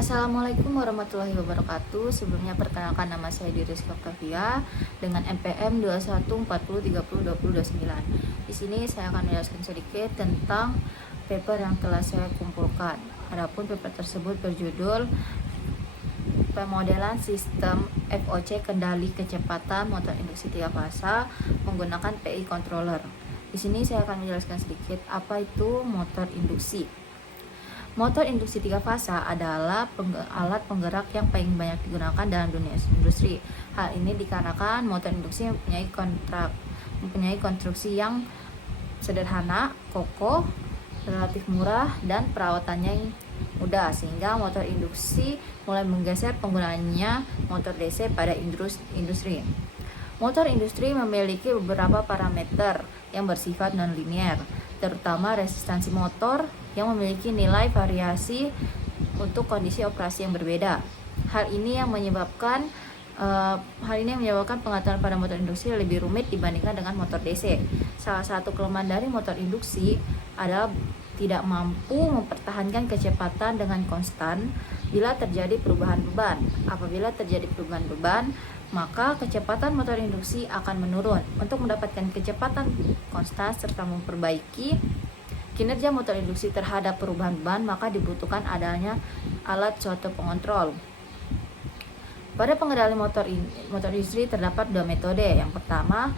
Assalamualaikum warahmatullahi wabarakatuh. Sebelumnya perkenalkan, nama saya Rizky Octavia dengan NPM 2140302029. Di sini saya akan menjelaskan sedikit tentang paper yang telah saya kumpulkan. Adapun paper tersebut berjudul Pemodelan Sistem FOC Kendali Kecepatan Motor Induksi 3 Fasa menggunakan PI Controller. Di sini saya akan menjelaskan sedikit apa itu motor induksi. Motor induksi 3 fasa adalah alat penggerak yang paling banyak digunakan dalam dunia industri. Hal ini dikarenakan motor induksi mempunyai konstruksi yang sederhana, kokoh, relatif murah, dan perawatannya yang mudah, sehingga motor induksi mulai menggeser penggunaannya motor DC pada industri. Motor industri memiliki beberapa parameter yang bersifat non-linear, terutama resistansi motor yang memiliki nilai variasi untuk kondisi operasi yang berbeda. Hal ini yang menyebabkan pengaturan pada motor induksi lebih rumit dibandingkan dengan motor DC. Salah satu kelemahan dari motor induksi adalah tidak mampu mempertahankan kecepatan dengan konstan bila terjadi perubahan beban. Apabila terjadi perubahan beban, maka kecepatan motor induksi akan menurun. Untuk mendapatkan kecepatan konstan serta memperbaiki kinerja motor induksi terhadap perubahan beban, maka dibutuhkan adanya alat suatu pengontrol. Pada pengendali motor industri terdapat dua metode. Yang pertama,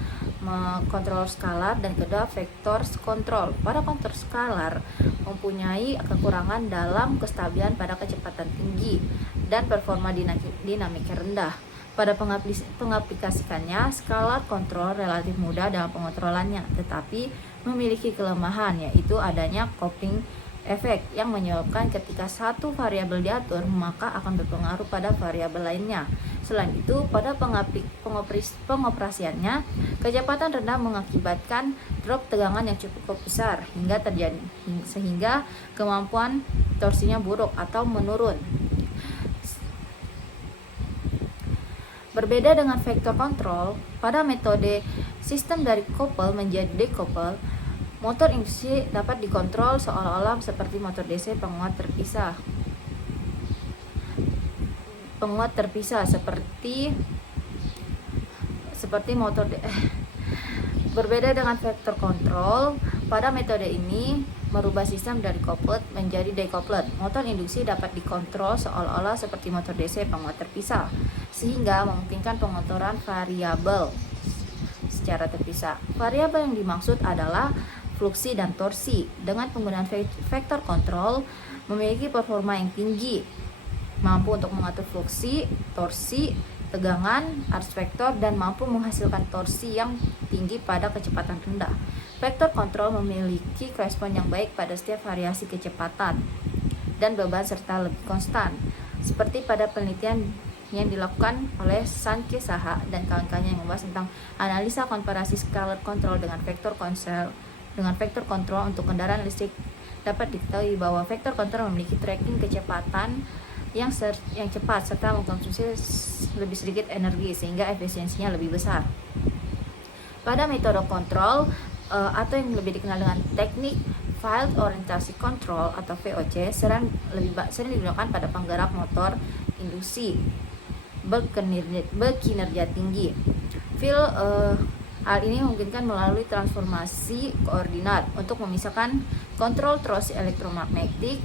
kontrol skalar, dan kedua, vektor kontrol. Pada kontrol skalar mempunyai kekurangan dalam kestabilan pada kecepatan tinggi dan performa dinamika rendah. Pada pengaplikasikannya, skalar kontrol relatif mudah dalam pengontrolannya, tetapi memiliki kelemahan, yaitu adanya coupling efek yang menyebabkan ketika satu variabel diatur, maka akan berpengaruh pada variabel lainnya. Selain itu, pada pengoperasiannya, kecepatan rendah mengakibatkan drop tegangan yang cukup besar sehingga kemampuan torsinya buruk atau menurun. Berbeda dengan vektor kontrol, pada metode sistem dari couple menjadi decouple, motor induksi dapat dikontrol seolah-olah seperti motor DC penguat terpisah seperti motor Berbeda dengan vektor kontrol, pada metode ini merubah sistem dari coupled menjadi decoupled. Motor induksi dapat dikontrol seolah-olah seperti motor DC penguat terpisah, sehingga memungkinkan pengontrolan variabel secara terpisah. Variabel yang dimaksud adalah fluksi dan torsi. Dengan penggunaan vektor kontrol memiliki performa yang tinggi, mampu untuk mengatur fluksi, torsi, tegangan, arus vektor, dan mampu menghasilkan torsi yang tinggi pada kecepatan rendah. Vektor kontrol memiliki respon yang baik pada setiap variasi kecepatan dan beban serta lebih konstan, seperti pada penelitian yang dilakukan oleh Sankey Saha dan kawan-kawannya yang membahas tentang analisa komparasi scalar control dengan vektor kontrol untuk kendaraan listrik. Dapat diketahui bahwa vektor kontrol memiliki tracking kecepatan yang cepat serta mengkonsumsi lebih sedikit energi, sehingga efisiensinya lebih besar. Pada metode kontrol atau yang lebih dikenal dengan teknik Field Orientasi Control atau VOC sering digunakan pada penggerak motor induksi berkinerja tinggi. Hal ini memungkinkan melalui transformasi koordinat untuk memisahkan kontrol torsi elektromagnetik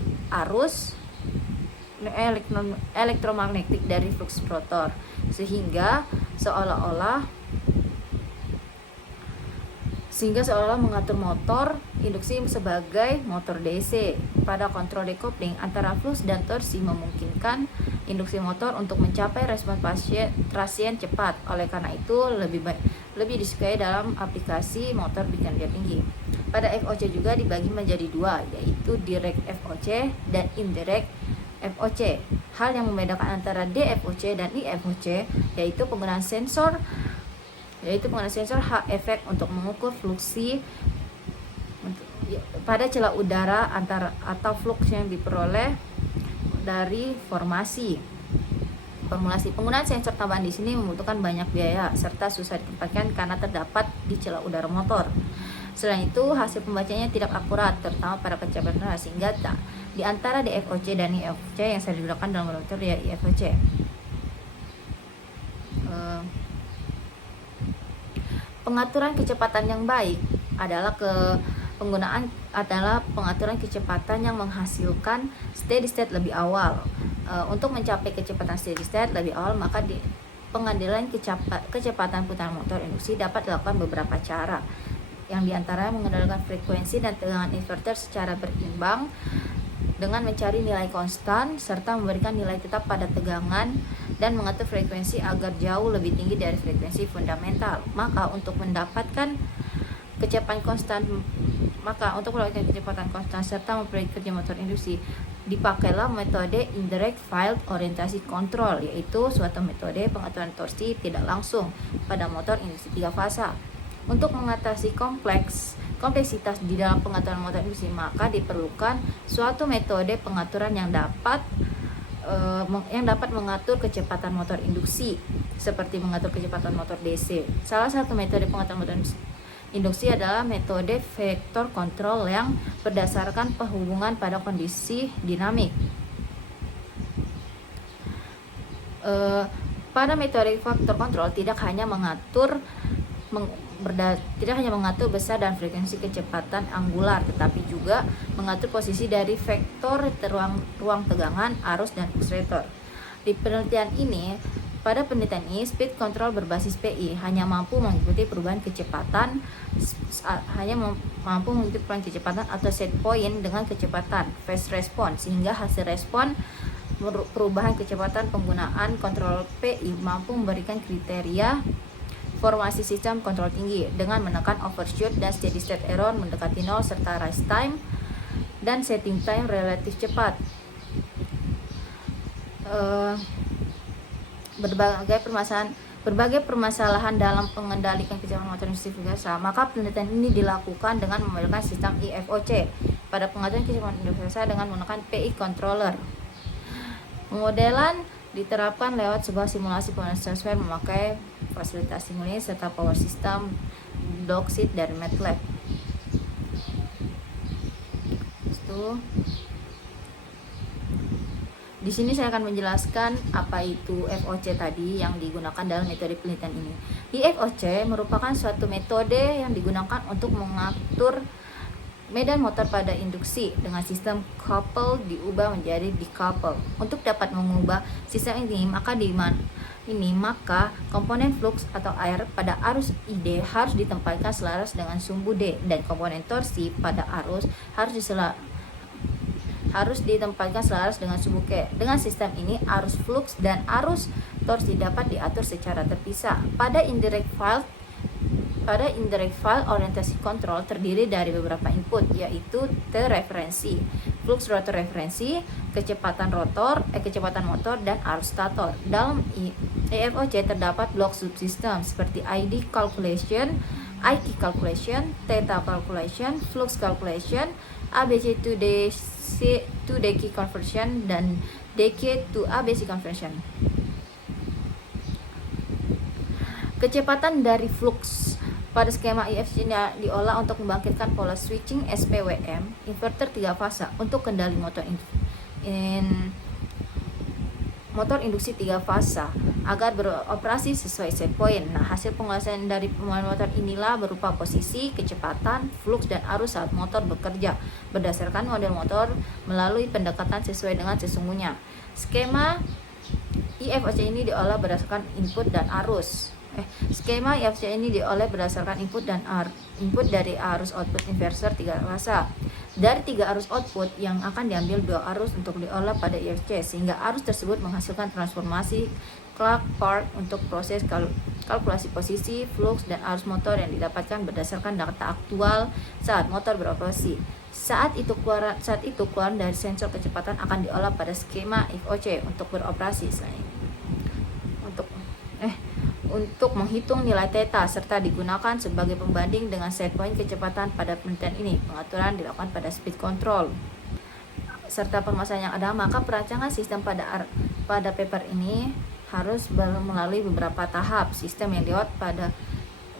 elektromagnetik dari flux rotor, sehingga seolah-olah mengatur motor induksi sebagai motor DC. Pada kontrol decoupling antara flux dan torsi memungkinkan induksi motor untuk mencapai respon transien cepat. Oleh karena itu lebih disukai dalam aplikasi motor berkinerja tinggi. Pada FOC juga dibagi menjadi dua, yaitu direct FOC dan indirect FOC. Hal yang membedakan antara DFOC dan IFOC yaitu penggunaan sensor Hall effect untuk mengukur fluksi pada celah udara atau flux yang diperoleh dari formulasi. Penggunaan sensor tambahan di sini membutuhkan banyak biaya serta susah ditempatkan karena terdapat di celah udara motor. Selain itu, hasil pembacanya tidak akurat, terutama pada kecepatan rendah, sehingga di antara DFOC dan IFOC yang sering digunakan dalam motor ya IFOC. Pengaturan kecepatan yang baik adalah pengaturan kecepatan yang menghasilkan steady state lebih awal. Untuk mencapai kecepatan steady state lebih awal, maka pengendalian kecepatan putaran motor induksi dapat dilakukan beberapa cara, yang diantaranya mengendalikan frekuensi dan tegangan inverter secara berimbang dengan mencari nilai konstan serta memberikan nilai tetap pada tegangan dan mengatur frekuensi agar jauh lebih tinggi dari frekuensi fundamental. Maka untuk mendapatkan kecepatan konstan serta memperbaiki kerja motor induksi, dipakailah metode indirect field orientasi control, yaitu suatu metode pengaturan torsi tidak langsung pada motor induksi 3 fasa. Untuk mengatasi kompleksitas di dalam pengaturan motor induksi, maka diperlukan suatu metode pengaturan yang dapat mengatur kecepatan motor induksi, seperti mengatur kecepatan motor DC. Salah satu metode pengaturan motor induksi adalah metode vector control yang berdasarkan penghubungan pada kondisi dinamik. Pada metode vector control tidak hanya mengatur besar dan frekuensi kecepatan angular, tetapi juga mengatur posisi dari vektor ruang tegangan, arus, dan akselerator. Pada penelitian ini, speed control berbasis PI hanya mampu mengikuti perubahan kecepatan atau set point dengan kecepatan phase response, sehingga hasil respon perubahan kecepatan penggunaan kontrol PI mampu memberikan kriteria formasi sistem kontrol tinggi dengan menekan overshoot dan steady state error mendekati 0 serta rise time dan setting time relatif cepat. Berbagai permasalahan dalam mengendalikan kecepatan motor induksi biasa, maka penelitian ini dilakukan dengan menggunakan sistem IFOC pada pengaturan kecepatan induksi biasa dengan menggunakan PI controller. Pemodelan diterapkan lewat sebuah simulasi penggunaan software memakai fasilitas simulasi serta power system, Blocksheet, dan MATLAB. Di sini saya akan menjelaskan apa itu FOC tadi yang digunakan dalam metode penelitian ini. IFOC merupakan suatu metode yang digunakan untuk mengatur medan motor pada induksi dengan sistem couple diubah menjadi decouple. Untuk dapat mengubah sistem ini, maka komponen flux atau air pada arus ID harus ditempatkan selaras dengan sumbu D, dan komponen torsi pada arus harus ditempatkan selaras dengan sumbu K. Dengan sistem ini, arus flux dan arus torsi dapat diatur secara terpisah. Pada indirect file orientasi kontrol terdiri dari beberapa input, yaitu T referensi, flux rotor referensi, kecepatan motor, dan arus stator. Dalam IFOC terdapat blok subsistem seperti ID calculation, IT calculation, theta calculation, flux calculation, ABC to DC to DC conversion, dan DC to ABC conversion. Kecepatan dari flux pada skema IFOC diolah untuk membangkitkan pola switching SPWM inverter 3 fasa untuk kendali motor induksi 3 fasa agar beroperasi sesuai set point. Hasil penguasaan dari pemain motor inilah berupa posisi, kecepatan, flux, dan arus saat motor bekerja berdasarkan model motor melalui pendekatan sesuai dengan sesungguhnya. Skema IFOC ini diolah berdasarkan input dan arus. Skema IFOC ini diolah berdasarkan input dari arus output inverter 3 fasa. Dari 3 arus output yang akan diambil 2 arus untuk diolah pada IFOC, sehingga arus tersebut menghasilkan transformasi Clark-Park untuk proses kalkulasi posisi, flux, dan arus motor yang didapatkan berdasarkan data aktual saat motor beroperasi. Saat itu keluaran dari sensor kecepatan akan diolah pada skema IFOC untuk beroperasi. Untuk menghitung nilai theta serta digunakan sebagai pembanding dengan set point kecepatan pada penelitian ini. Pengaturan dilakukan pada speed control serta permasalahan yang ada, maka perancangan sistem pada paper ini harus melalui beberapa tahap. Sistem yang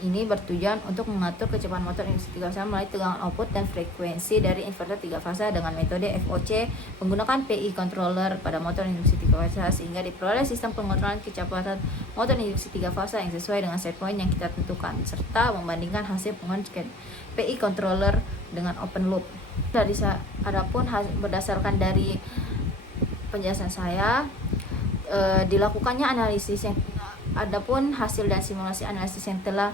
ini bertujuan untuk mengatur kecepatan motor induksi 3 fasa melalui tegangan output dan frekuensi dari inverter 3 fasa dengan metode FOC menggunakan PI controller pada motor induksi 3 fasa sehingga diperoleh sistem pengontrolan kecepatan motor induksi 3 fasa yang sesuai dengan set point yang kita tentukan serta membandingkan hasil pengecekan PI controller dengan open loop. Adapun berdasarkan dari penjelasan saya, dilakukannya analisis yang adapun hasil dan simulasi analisis yang telah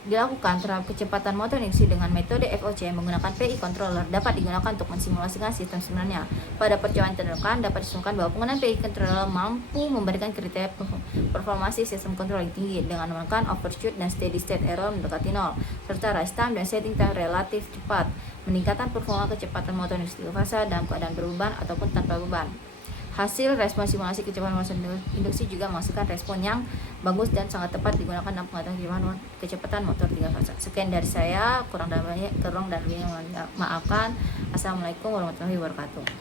dilakukan terhadap kecepatan motor induksi dengan metode FOC menggunakan PI controller dapat digunakan untuk mensimulasikan sistem sebenarnya. Pada percobaan terdekat dapat disimpulkan bahwa penggunaan PI controller mampu memberikan kriteria performasi sistem kontrol yang tinggi dengan menggunakan overshoot dan steady state error mendekati 0 serta rise time dan setting time relatif cepat, meningkatkan performa kecepatan motor induksi 3 fasa dalam keadaan berbeban ataupun tanpa beban. Hasil respon simulasi kecepatan motor induksi juga menghasilkan respon yang bagus dan sangat tepat digunakan dalam pengetahuan kecepatan motor 3 fasa. Sekian dari saya, kurang dan lebihnya maafkan. Assalamualaikum warahmatullahi wabarakatuh.